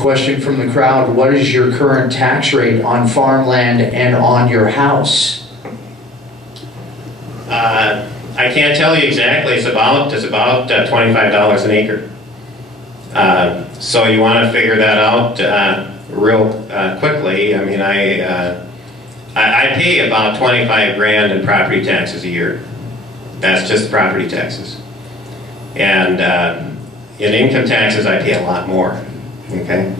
Question from the crowd, what is your current tax rate on farmland and on your house? I can't tell you exactly. It's about $25 an acre. So you want to figure that out real quickly. I mean, I pay about 25 grand in property taxes a year. That's just property taxes. And in income taxes, I pay a lot more. Okay?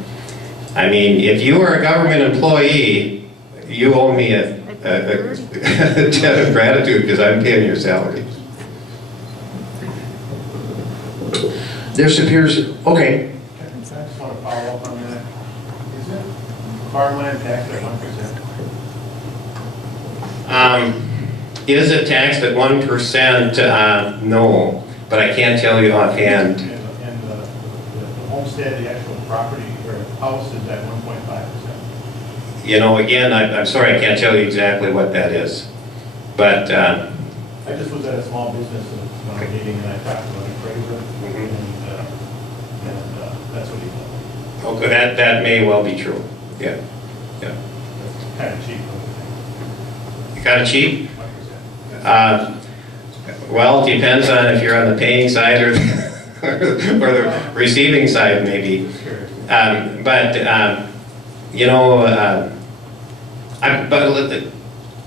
I mean, if you are a government employee, you owe me a debt of gratitude because I'm paying your salary. This appears, okay. I just want to follow up on that. Is it farmland tax at 1%? Is it taxed at 1%? No, but I can't tell you offhand. And the homestead, the actual property or house is at 1.5%. You know, again, I'm sorry, I can't tell you exactly what that is. But I just was at a small business meeting and I talked about an appraiser, and that's what he told me. okay, that may well be true. Yeah, yeah. That's kind of cheap. Kind of cheap? Well, it depends on if you're on the paying side or the receiving side, maybe. You know,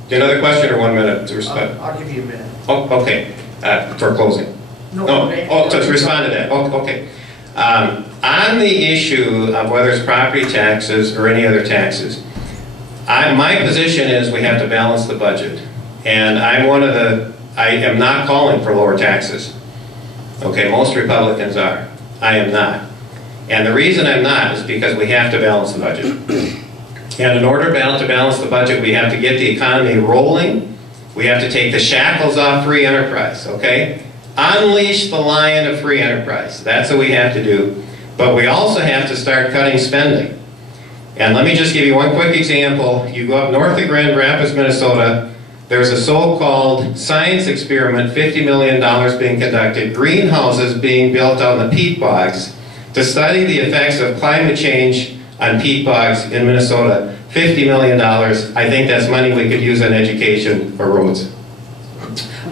another question or 1 minute to respond? I'll give you a minute. Oh, okay. For closing. No, to respond to that. Oh, okay. On the issue of whether it's property taxes or any other taxes, my position is we have to balance the budget. And I am not calling for lower taxes. Okay, most Republicans are. I am not. And the reason I'm not is because we have to balance the budget. And in order to balance the budget, we have to get the economy rolling. We have to take the shackles off free enterprise, okay? Unleash the lion of free enterprise. That's what we have to do. But we also have to start cutting spending. And let me just give you one quick example. You go up north of Grand Rapids, Minnesota, there's a so-called science experiment, $50 million being conducted, greenhouses being built on the peat bogs to study the effects of climate change on peat bogs in Minnesota. $50 million. I think that's money we could use on education or roads.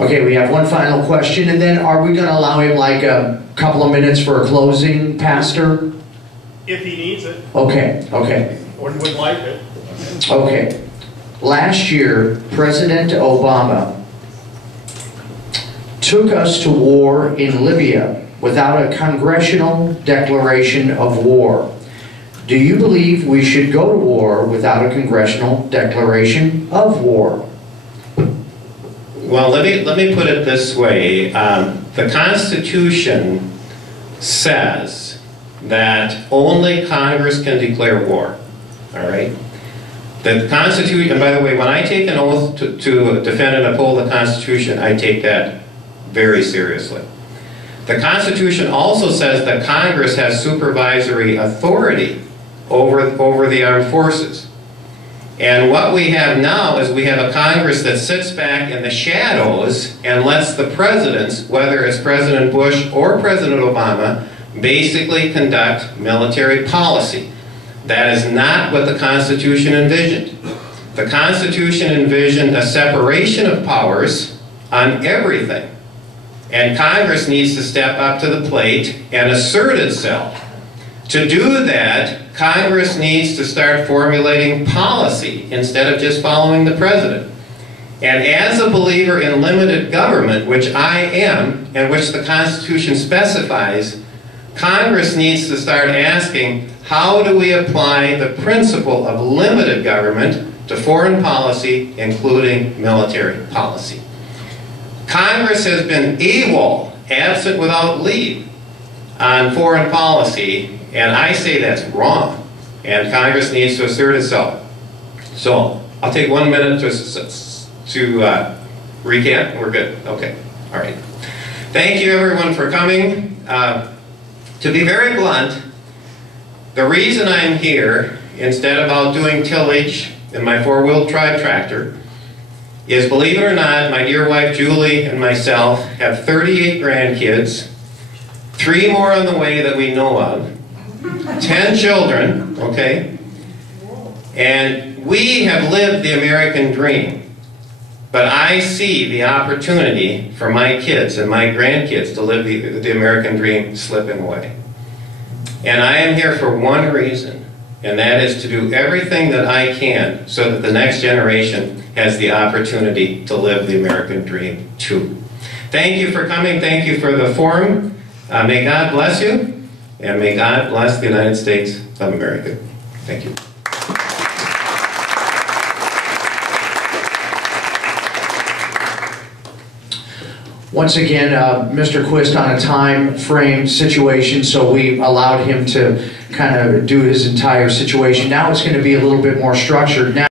Okay, we have one final question, and then are we going to allow him like a couple of minutes for a closing, Pastor? If he needs it. Okay, okay. Or would like it. Okay. Last year, President Obama took us to war in Libya without a congressional declaration of war. Do you believe we should go to war without a congressional declaration of war? Well, let me put it this way. The Constitution says that only Congress can declare war. All right? The Constitution, and by the way, when I take an oath to defend and uphold the Constitution, I take that very seriously. The Constitution also says that Congress has supervisory authority over the armed forces. And what we have now is we have a Congress that sits back in the shadows and lets the presidents, whether it's President Bush or President Obama, basically conduct military policy. That is not what the Constitution envisioned. The Constitution envisioned a separation of powers on everything. And Congress needs to step up to the plate and assert itself. To do that, Congress needs to start formulating policy instead of just following the president. And as a believer in limited government, which I am, and which the Constitution specifies, Congress needs to start asking, how do we apply the principle of limited government to foreign policy, including military policy? Congress has been AWOL, absent without leave, on foreign policy, and I say that's wrong, and Congress needs to assert itself. So, I'll take 1 minute to recap, and we're good. Okay, all right. Thank you everyone for coming. To be very blunt, the reason I'm here, instead of out doing tillage in my four-wheel drive tractor, is, believe it or not, my dear wife Julie and myself have 38 grandkids, 3 more on the way that we know of, 10 children, okay? And we have lived the American dream. But I see the opportunity for my kids and my grandkids to live the American dream slipping away. And I am here for one reason, and that is to do everything that I can so that the next generation has the opportunity to live the American dream too. Thank you for coming. Thank you for the forum. May God bless you, and may God bless the United States of America. Thank you. Once again, Mr. Quist on a time frame situation, so we allowed him to kind of do his entire situation. Now it's going to be a little bit more structured. Now